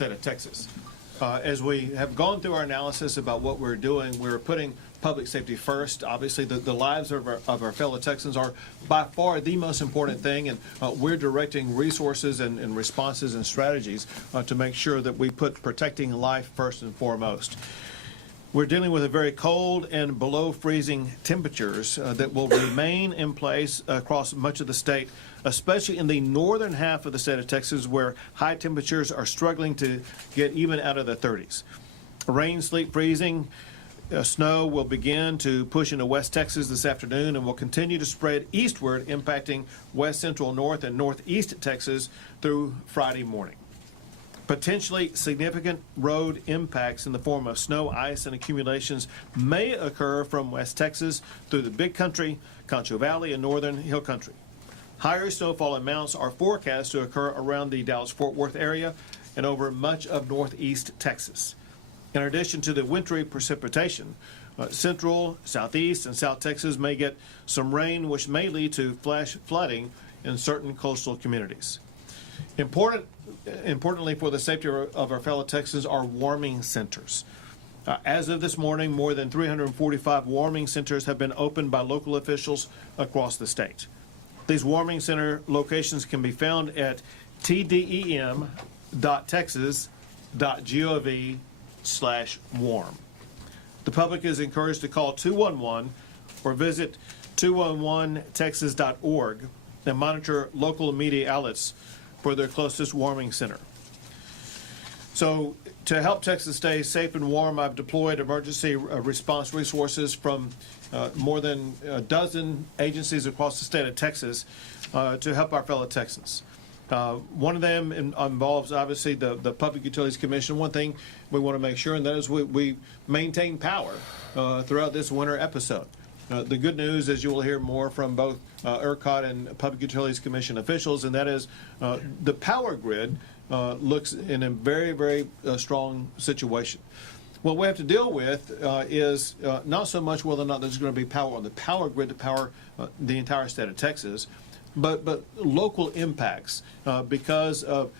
state of Texas. As we have gone through our analysis about what we're doing, we're putting public safety first. Obviously, the lives of our fellow Texans are by far the most important thing, and we're directing resources and responses and strategies to make sure that we put protecting life first and foremost. We're dealing with a very cold and below freezing temperatures that will remain in place across much of the state, especially in the northern half of the state of Texas, where high temperatures are struggling to get even out of the 30s. Rain, sleet, freezing, snow will begin to push into West Texas this afternoon and will continue to spread eastward, impacting west central, north, and northeast Texas through Friday morning. Potentially significant road impacts in the form of snow, ice, and accumulations may occur from West Texas through the Big Country, Concho Valley, and northern Hill Country. Higher snowfall amounts are forecast to occur around the Dallas-Fort Worth area and over much of northeast Texas. In addition to the wintry precipitation, central, southeast, and south Texas may get some rain, which may lead to flash flooding in certain coastal communities. Importantly for the safety of our fellow Texans are warming centers. As of this morning, more than 345 warming centers have been opened by local officials across the state. These warming center locations can be found at tdem.texas.gov/warm. The public is encouraged to call 211 or visit 211texas.org and monitor local media outlets for their closest warming center. So to help Texas stay safe and warm, I've deployed emergency response resources from more than a dozen agencies across the state of Texas to help our fellow Texans. One of them involves, obviously, the Public Utilities Commission. One thing we want to make sure, and that is we maintain power throughout this winter episode. The good news is you will hear more from both ERCOT and Public Utilities Commission officials, and that is the power grid looks in a very, very strong situation. What we have to deal with is not so much whether or not there's going to be power on the power grid to power the entire state of Texas, but local impacts because of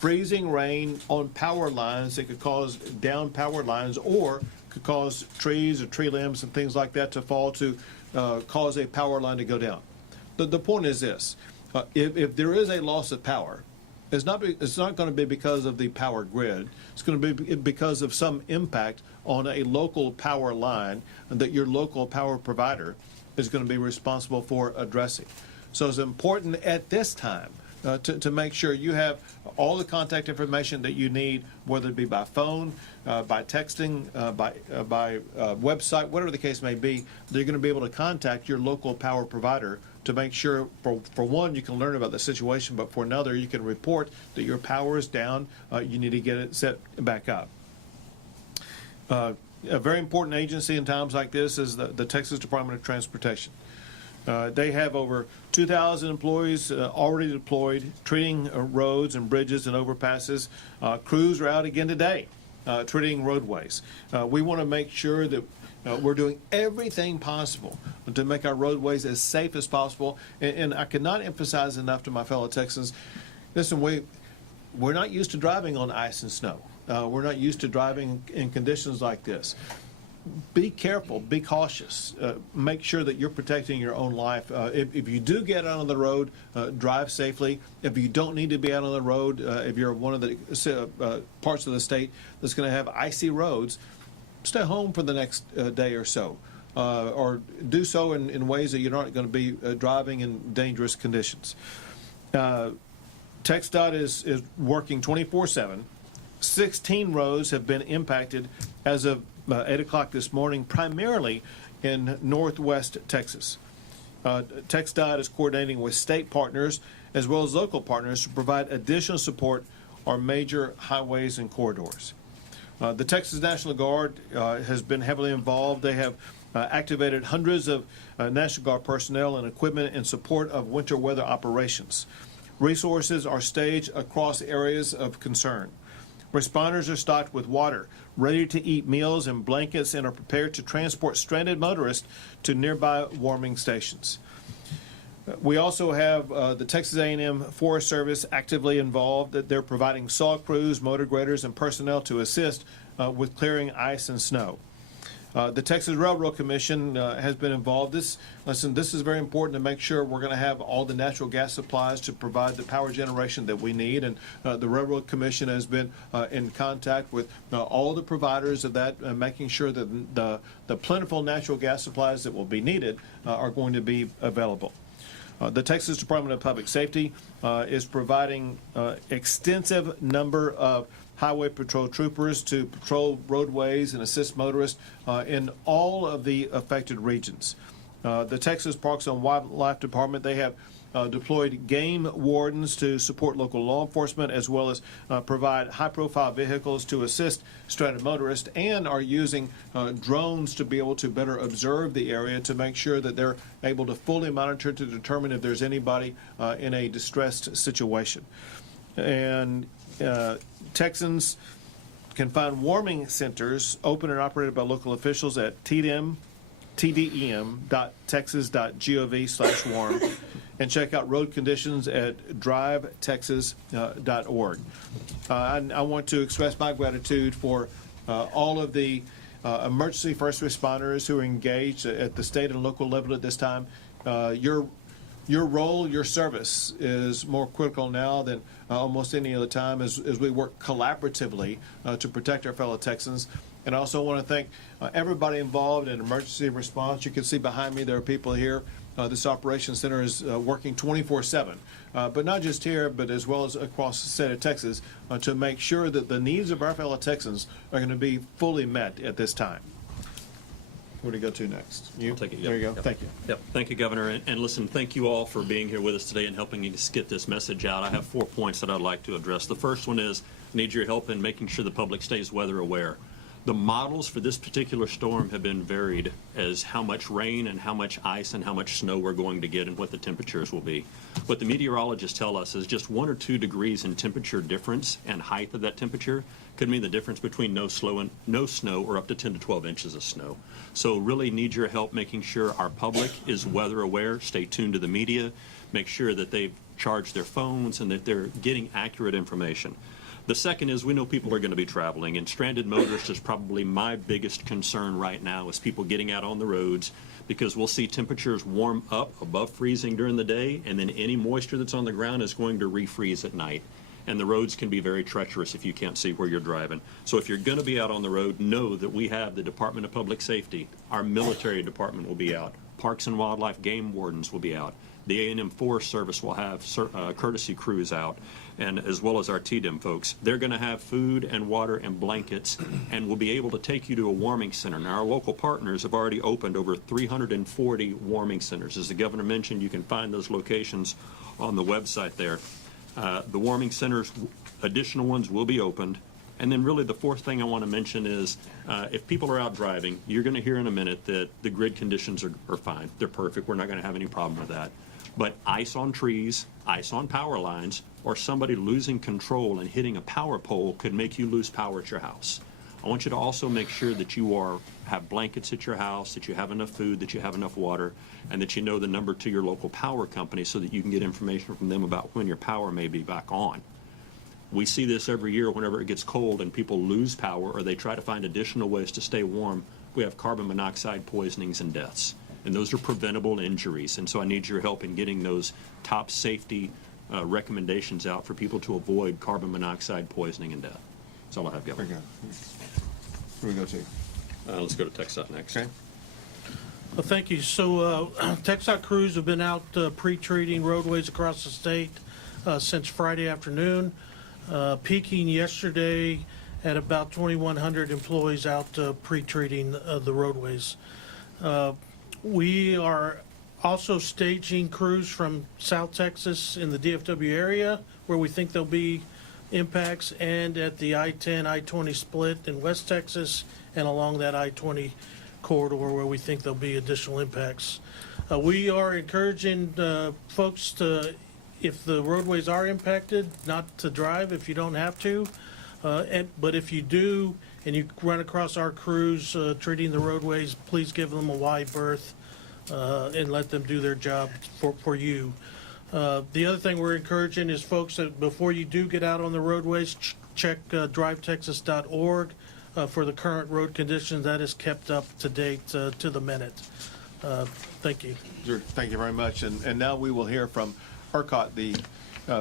freezing rain on power lines that could cause down power lines or could cause trees or tree limbs and things like that to fall to cause a power line to go down. The point is this, if there is a loss of power, it's not going to be because of the power grid. It's going to be because of some impact on a local power line that your local power provider is going to be responsible for addressing. So it's important at this time to make sure you have all the contact information that you need, whether it be by phone, by texting, by website, whatever the case may be, that you're going to be able to contact your local power provider to make sure, for one, you can learn about the situation, but for another, you can report that your power is down, you need to get it set back up. A very important agency in times like this is the Texas Department of Transportation. They have over 2,000 employees already deployed, treating roads and bridges and overpasses. Crews are out again today, treating roadways. We want to make sure that we're doing everything possible to make our roadways as safe as possible. And I cannot emphasize enough to my fellow Texans, listen, we're not used to driving on ice and snow. We're not used to driving in conditions like this. Be careful, be cautious, make sure that you're protecting your own life. If you do get out on the road, drive safely. If you don't need to be out on the road, if you're one of the parts of the state that's going to have icy roads, stay home for the next day or so, or do so in ways that you're not going to be driving in dangerous conditions. TxDOT is working 24/7. 16 roads have been impacted as of 8 o'clock this morning, primarily in northwest Texas. TxDOT is coordinating with state partners as well as local partners to provide additional support on major highways and corridors. The Texas National Guard has been heavily involved. They have activated hundreds of National Guard personnel and equipment in support of winter weather operations. Resources are staged across areas of concern. Responders are stocked with water, ready-to-eat meals and blankets, and are prepared to transport stranded motorists to nearby warming stations. We also have the Texas A&M Forest Service actively involved. That they're providing saw crews, motor graders, and personnel to assist with clearing ice and snow. The Texas Railroad Commission has been involved. This is very important to make sure we're going to have all the natural gas supplies to provide the power generation that we need. And the Railroad Commission has been in contact with all the providers of that, making sure that the plentiful natural gas supplies that will be needed are going to be available. The Texas Department of Public Safety is providing extensive number of highway patrol troopers to patrol roadways and assist motorists in all of the affected regions. The Texas Parks and Wildlife Department, they have deployed game wardens to support local law enforcement, as well as provide high-profile vehicles to assist stranded motorists, and are using drones to be able to better observe the area to make sure that they're able to fully monitor to determine if there's anybody in a distressed situation. And Texans can find warming centers open and operated by local officials at tdem.texas.gov/warm and check out road conditions at drivetexas.org. I want to express my gratitude for all of the emergency first responders who are engaged at the state and local level at this time. Your role, your service is more critical now than almost any other time as we work collaboratively to protect our fellow Texans. And I also want to thank everybody involved in emergency response. You can see behind me there are people here. This operations center is working 24/7, but not just here, but as well as across the state of Texas to make sure that the needs of our fellow Texans are going to be fully met at this time. Where do you go to next? You? I'll take it. There you go. Yep. Thank you. Yep. Thank you, Governor. And listen, thank you all for being here with us today and helping us get this message out. I have 4 points that I'd like to address. The first one is I need your help in making sure the public stays weather aware. The models for this particular storm have been varied as how much rain and how much ice and how much snow we're going to get and what the temperatures will be. What the meteorologists tell us is just 1 or 2 degrees in temperature difference and height of that temperature could mean the difference between no snow or up to 10 to 12 inches of snow. So really need your help making sure our public is weather aware. Stay tuned to the media. Make sure that they've charged their phones and that they're getting accurate information. The second is we know people are going to be traveling, and stranded motorists is probably my biggest concern right now is people getting out on the roads, because we'll see temperatures warm up above freezing during the day, and then any moisture that's on the ground is going to refreeze at night. And the roads can be very treacherous if you can't see where you're driving. So if you're going to be out on the road, know that we have the Department of Public Safety. Our military department will be out. Parks and Wildlife game wardens will be out. The A&M Forest Service will have courtesy crews out, and as well as our TDEM folks. They're going to have food and water and blankets, and will be able to take you to a warming center. Now, our local partners have already opened over 340 warming centers. As the governor mentioned, you can find those locations on the website there. The warming centers, additional ones will be opened. And then really the fourth thing I want to mention is if people are out driving, you're going to hear in a minute that the grid conditions are fine. They're perfect. We're not going to have any problem with that. But ice on trees, ice on power lines, or somebody losing control and hitting a power pole could make you lose power at your house. I want you to also make sure that you have blankets at your house, that you have enough food, that you have enough water, and that you know the number to your local power company so that you can get information from them about when your power may be back on. We see this every year whenever it gets cold and people lose power or they try to find additional ways to stay warm. We have carbon monoxide poisonings and deaths, and those are preventable injuries. And so I need your help in getting those top safety recommendations out for people to avoid carbon monoxide poisoning and death. That's all I have, Governor. Very good. Where do we go to? Let's go to TxDOT next. Okay. Well, thank you. So TxDOT crews have been out pre-treating roadways across the state since Friday afternoon, peaking yesterday at about 2,100 employees out pre-treating the roadways. We are also staging crews from South Texas in the DFW area where we think there'll be impacts, and at the I-10, I-20 split in West Texas and along that I-20 corridor where we think there'll be additional impacts. We are encouraging folks to, if the roadways are impacted, not to drive if you don't have to. But if you do and you run across our crews treating the roadways, please give them a wide berth and let them do their job for you. The other thing we're encouraging is folks that before you do get out on the roadways, check drivetexas.org for the current road conditions. That is kept up to date to the minute. Thank you. Sure. Thank you very much. And now we will hear from ERCOT, the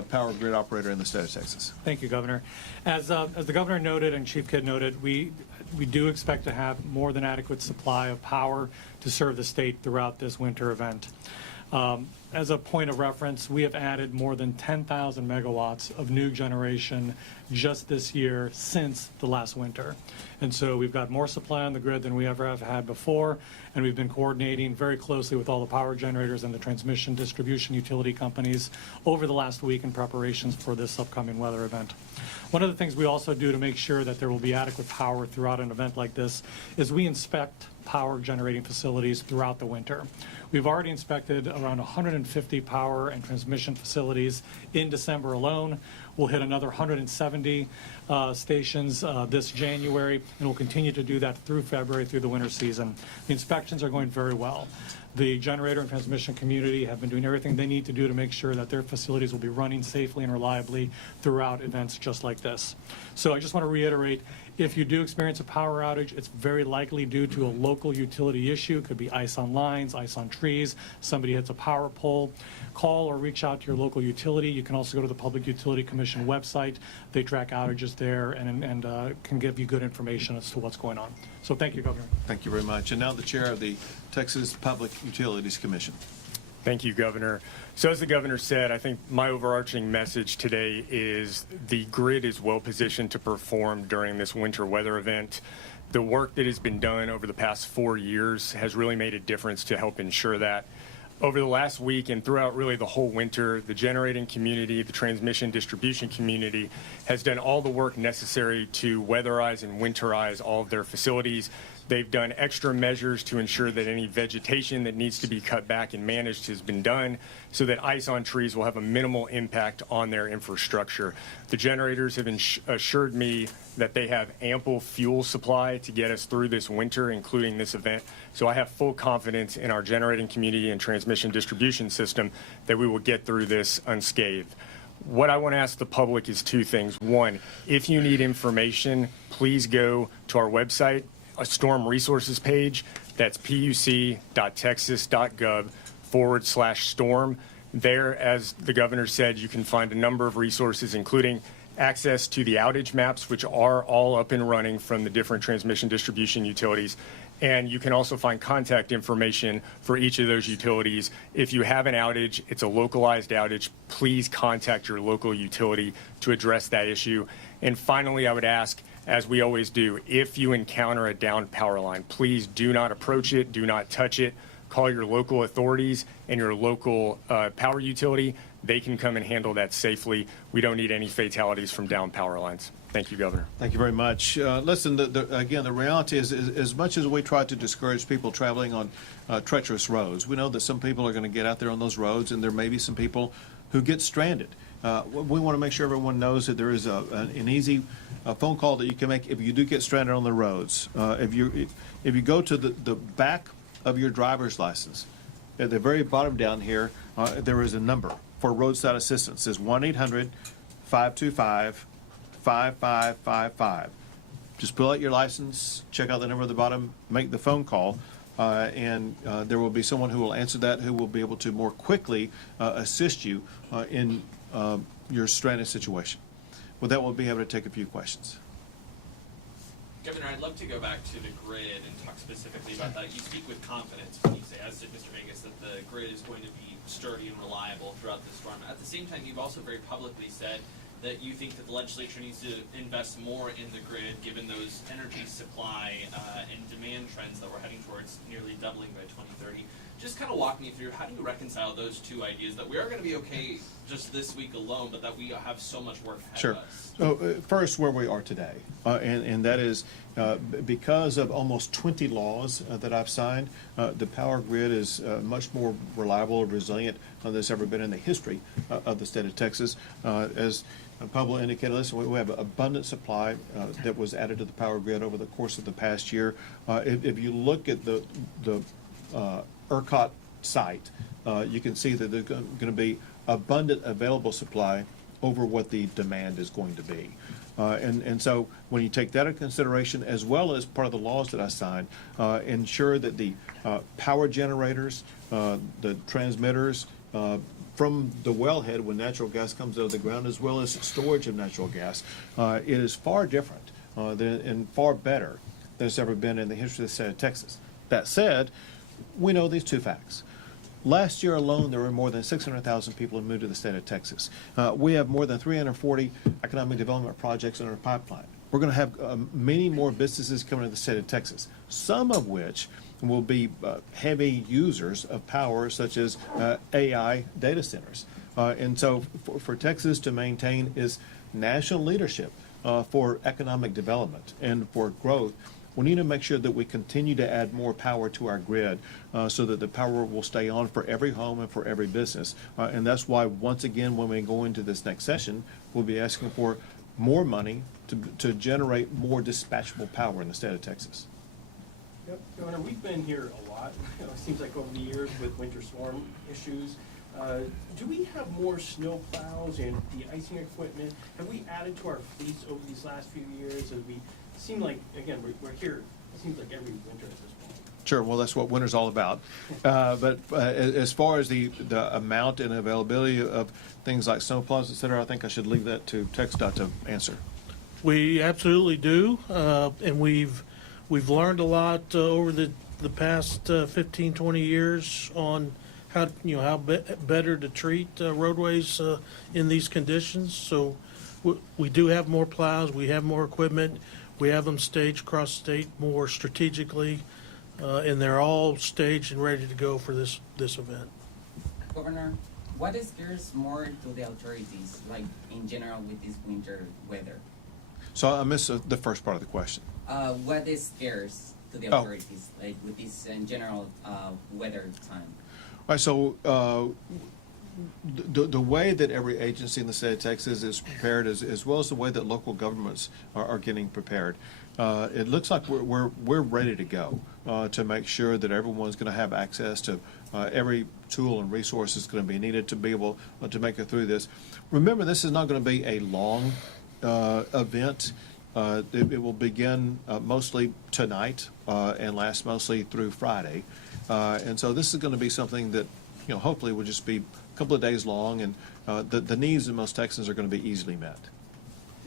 power grid operator in the state of Texas. Thank you, Governor. As the Governor noted and Chief Kidd noted, we do expect to have more than adequate supply of power to serve the state throughout this winter event. As a point of reference, we have added more than 10,000 megawatts of new generation just this year since the last winter. And so we've got more supply on the grid than we ever have had before, and we've been coordinating very closely with all the power generators and the transmission distribution utility companies over the last week in preparations for this upcoming weather event. One of the things we also do to make sure that there will be adequate power throughout an event like this is we inspect power generating facilities throughout the winter. We've already inspected around 150 power and transmission facilities in December alone. We'll hit another 170 stations this January, and we'll continue to do that through February, through the winter season. The inspections are going very well. The generator and transmission community have been doing everything they need to do to make sure that their facilities will be running safely and reliably throughout events just like this. So I just want to reiterate, if you do experience a power outage, it's very likely due to a local utility issue. It could be ice on lines, ice on trees, somebody hits a power pole. Call or reach out to your local utility. You can also go to the Public Utility Commission website. They track outages there and can give you good information as to what's going on. So thank you, Governor. Thank you very much. And now the chair of the Texas Public Utilities Commission. Thank you, Governor. So as the Governor said, I think my overarching message today is the grid is well positioned to perform during this winter weather event. The work that has been done over the past 4 years has really made a difference to help ensure that. Over the last week and throughout really the whole winter, the generating community, the transmission distribution community has done all the work necessary to weatherize and winterize all of their facilities. They've done extra measures to ensure that any vegetation that needs to be cut back and managed has been done so that ice on trees will have a minimal impact on their infrastructure. The generators have assured me that they have ample fuel supply to get us through this winter, including this event. So I have full confidence in our generating community and transmission distribution system that we will get through this unscathed. What I want to ask the public is two things. One, if you need information, please go to our website, a storm resources page. That's puc.texas.gov/storm. There, as the governor said, you can find a number of resources, including access to the outage maps, which are all up and running from the different transmission distribution utilities. And you can also find contact information for each of those utilities. If you have an outage, it's a localized outage, please contact your local utility to address that issue. And finally, I would ask, as we always do, if you encounter a downed power line, please do not approach it, do not touch it. Call your local authorities and your local power utility. They can come and handle that safely. We don't need any fatalities from downed power lines. Thank you, Governor. Thank you very much. Listen, again, the reality is, as much as we try to discourage people traveling on treacherous roads, we know that some people are going to get out there on those roads, and there may be some people who get stranded. We want to make sure everyone knows that there is an easy phone call that you can make if you do get stranded on the roads. If you go to the back of your driver's license, at the very bottom down here, there is a number for roadside assistance. It's 1-800-525-5555. Just pull out your license, check out the number at the bottom, make the phone call, and there will be someone who will answer that, who will be able to more quickly assist you in your stranded situation. With that, we'll be able to take a few questions. Governor, I'd love to go back to the grid and talk specifically about that. You speak with confidence when you say, as did Mr. Vegas, that the grid is going to be sturdy and reliable throughout the storm. At the same time, you've also very publicly said that you think that the legislature needs to invest more in the grid, given those energy supply and demand trends that we're heading towards nearly doubling by 2030. Just kind of walk me through, how do you reconcile those two ideas, that we are going to be okay just this week alone, but that we have so much work ahead Sure. of us? So, first, where we are today, and that is because of almost 20 laws that I've signed, the power grid is much more reliable and resilient than there's ever been in the history of the state of Texas. As Pablo indicated, listen, we have abundant supply that was added to the power grid over the course of the past year. If you look at the ERCOT site, you can see that there's going to be abundant available supply over what the demand is going to be. And so when you take that into consideration, as well as part of the laws that I signed, ensure that the power generators, the transmitters, from the wellhead when natural gas comes out of the ground, as well as storage of natural gas, it is far different and far better than it's ever been in the history of the state of Texas. That said, we know these two facts. Last year alone, there were more than 600,000 people who moved to the state of Texas. We have more than 340 economic development projects in our pipeline. We're going to have many more businesses coming to the state of Texas, some of which will be heavy users of power, such as AI data centers. And so for Texas to maintain its national leadership for economic development and for growth, we need to make sure that we continue to add more power to our grid so that the power will stay on for every home and for every business. And that's why, once again, when we go into this next session, we'll be asking for more money to generate more dispatchable power in the state of Texas. Yep, Governor, we've been here a lot, it seems like over the years with winter storm issues. Do we have more snow plows and de-icing equipment? Have we added to our fleets over these last few years? As we seem like, again, we're here, it seems like every winter at this point. Sure, well, that's what winter's all about. But as far as the amount and availability of things like snowplows, et cetera, I think I should leave that to TxDOT to answer. We absolutely do, and we've learned a lot over the past 15, 20 years on how better to treat roadways in these conditions. So we do have more plows, we have more equipment, we have them staged across the state more strategically, and they're all staged and ready to go for this event. Governor, what scares more to the authorities, like in general with this winter weather? So I missed the first part of the question. What is scares to the Oh. authorities, like with this in general weather time? All right, so the way that every agency in the state of Texas is prepared, as well as the way that local governments are getting prepared, it looks like we're ready to go to make sure that everyone's going to have access to every tool and resource that's going to be needed to be able to make it through this. Remember, this is not going to be a long event. It will begin mostly tonight and last mostly through Friday. And so this is going to be something that, hopefully will just be a couple of days long, and the needs of most Texans are going to be easily met.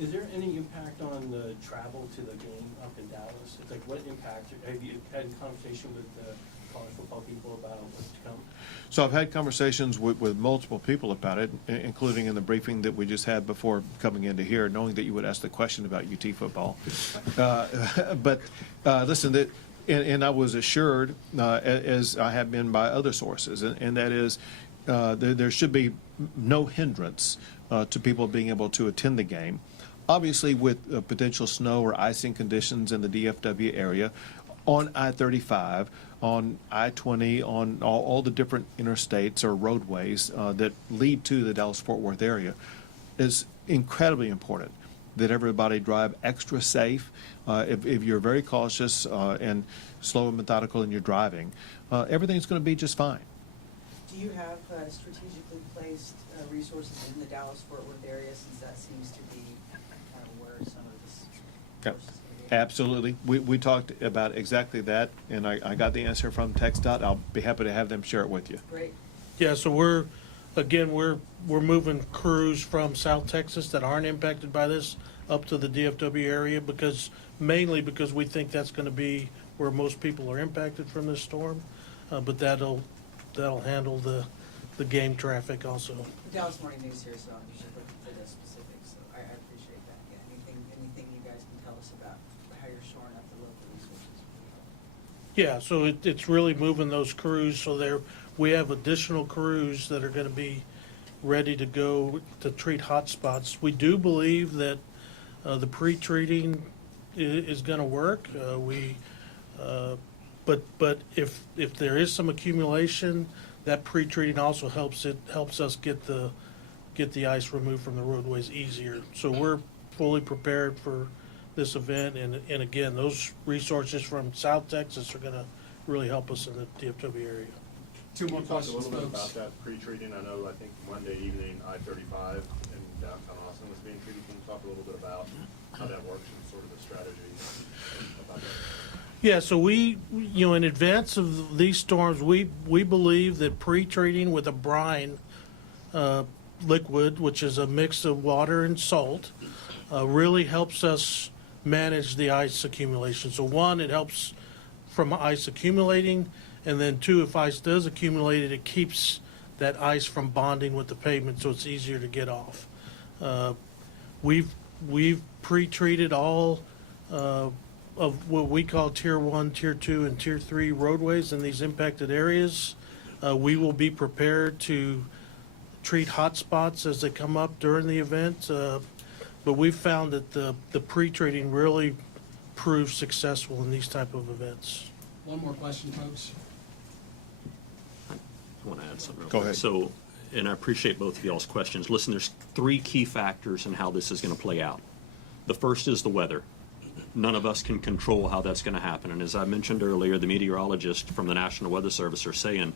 Is there any impact on the travel to the game up in Dallas? It's like, what impact, have you had a conversation with the college football people about what's to come? So I've had conversations with multiple people about it, including in the briefing that we just had before coming into here, knowing that you would ask the question about UT football. But listen, and I was assured, as I have been by other sources, and that is there should be no hindrance to people being able to attend the game. Obviously, with potential snow or icing conditions in the DFW area, on I-35, on I-20, on all the different interstates or roadways that lead to the Dallas-Fort Worth area, is incredibly important that everybody drive extra safe. If you're very cautious and slow and methodical in your driving, everything's going to be just fine. Do you have strategically placed resources in the Dallas-Fort Worth area, since that seems to be kind of where some of this Yep. forces are going? Absolutely. We talked about exactly that, and I got the answer from TxDOT. I'll be happy to have them share it with you. Great. Yeah, so we're moving crews from South Texas that aren't impacted by this up to the DFW area mainly because we think that's going to be where most people are impacted from this storm. But that'll handle the game traffic also. The Dallas Morning News here, so I'm usually looking for the specifics, so I appreciate that. Yeah, anything you guys can tell us about how you're shoring up the local resources would be helpful. Yeah, so it's really moving those crews, so we have additional crews that are going to be ready to go to treat hot spots. We do believe that the pre-treating is going to work. But if there is some accumulation, that pre-treating also helps us get the ice removed from the roadways easier. So we're fully prepared for this event, and again, those resources from South Texas are going to really help us in the DFW area. Two more Can you talk a questions, little bit about folks. that pre-treating? I know, I think Monday evening, I-35 in downtown Austin was being treated. Can you talk a little bit about how that works and sort of the strategy about that? Yeah, so we, in advance of these storms, we believe that pre-treating with a brine liquid, which is a mix of water and salt, really helps us manage the ice accumulation. So one, it helps from ice accumulating, and then two, if ice does accumulate, it keeps that ice from bonding with the pavement, so it's easier to get off. We've pre-treated all of what we call Tier 1, Tier 2, and Tier 3 roadways in these impacted areas. We will be prepared to treat hot spots as they come up during the event, but we've found that the pre-treating really proves successful in these type of events. One more question, folks. I want to add something real Go quick. ahead. So, and I appreciate both of y'all's questions. Listen, there's three key factors in how this is going to play out. The first is the weather. None of us can control how that's going to happen. And as I mentioned earlier, the meteorologists from the National Weather Service are saying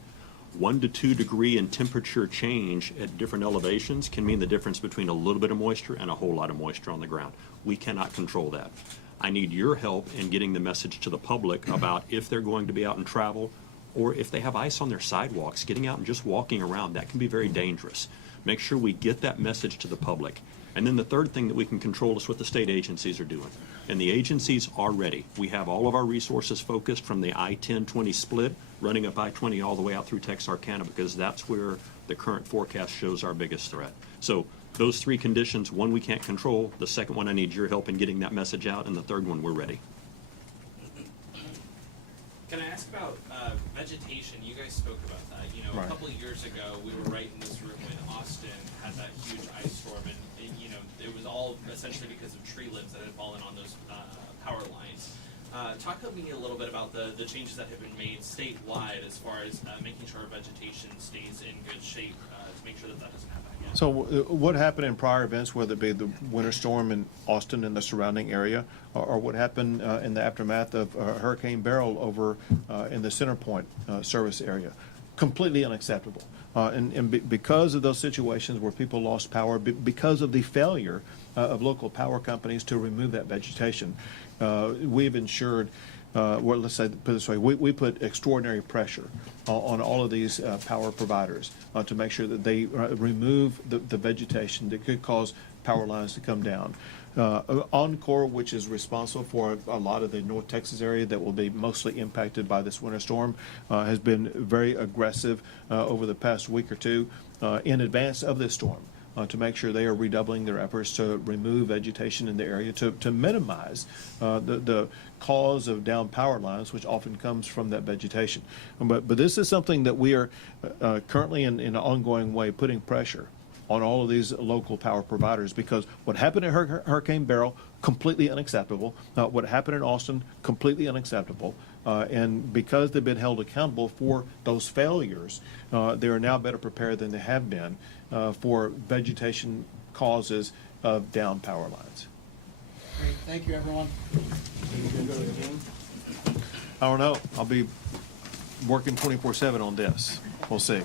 1 to 2 degree in temperature change at different elevations can mean the difference between a little bit of moisture and a whole lot of moisture on the ground. We cannot control that. I need your help in getting the message to the public about if they're going to be out and travel, or if they have ice on their sidewalks, getting out and just walking around, that can be very dangerous. Make sure we get that message to the public. And then the third thing that we can control is what the state agencies are doing. And the agencies are ready. We have all of our resources focused from the I-10-20 split, running up I-20 all the way out through Texarkana, because that's where the current forecast shows our biggest threat. So those three conditions, one we can't control, the second one I need your help in getting that message out, and the third one we're ready. Can I ask about vegetation? You guys spoke about that. You know, Right. a couple of years ago, we were right in this room when Austin had that huge ice storm, and it was all essentially because of tree limbs that had fallen on those power lines. Talk to me a little bit about the changes that have been made statewide as far as making sure our vegetation stays in good shape to make sure that that doesn't happen again. So what happened in prior events, whether it be the winter storm in Austin and the surrounding area, or what happened in the aftermath of Hurricane Beryl over in the Center Point service area, completely unacceptable. Because of those situations where people lost power, because of the failure of local power companies to remove that vegetation, we've ensured, well, let's say, put it this way, we put extraordinary pressure on all of these power providers to make sure that they remove the vegetation that could cause power lines to come down. Encore, which is responsible for a lot of the North Texas area that will be mostly impacted by this winter storm, has been very aggressive over the past week or two in advance of this storm to make sure they are redoubling their efforts to remove vegetation in the area to minimize the cause of down power lines, which often comes from that vegetation. But this is something that we are currently in an ongoing way putting pressure on all of these local power providers, because what happened at Hurricane Beryl, completely unacceptable. What happened in Austin, completely unacceptable. And because they've been held accountable for those failures, they are now better prepared than they have been for vegetation causes of down power lines. Great, thank you, everyone. I don't know. I'll be working 24/7 on this. We'll see.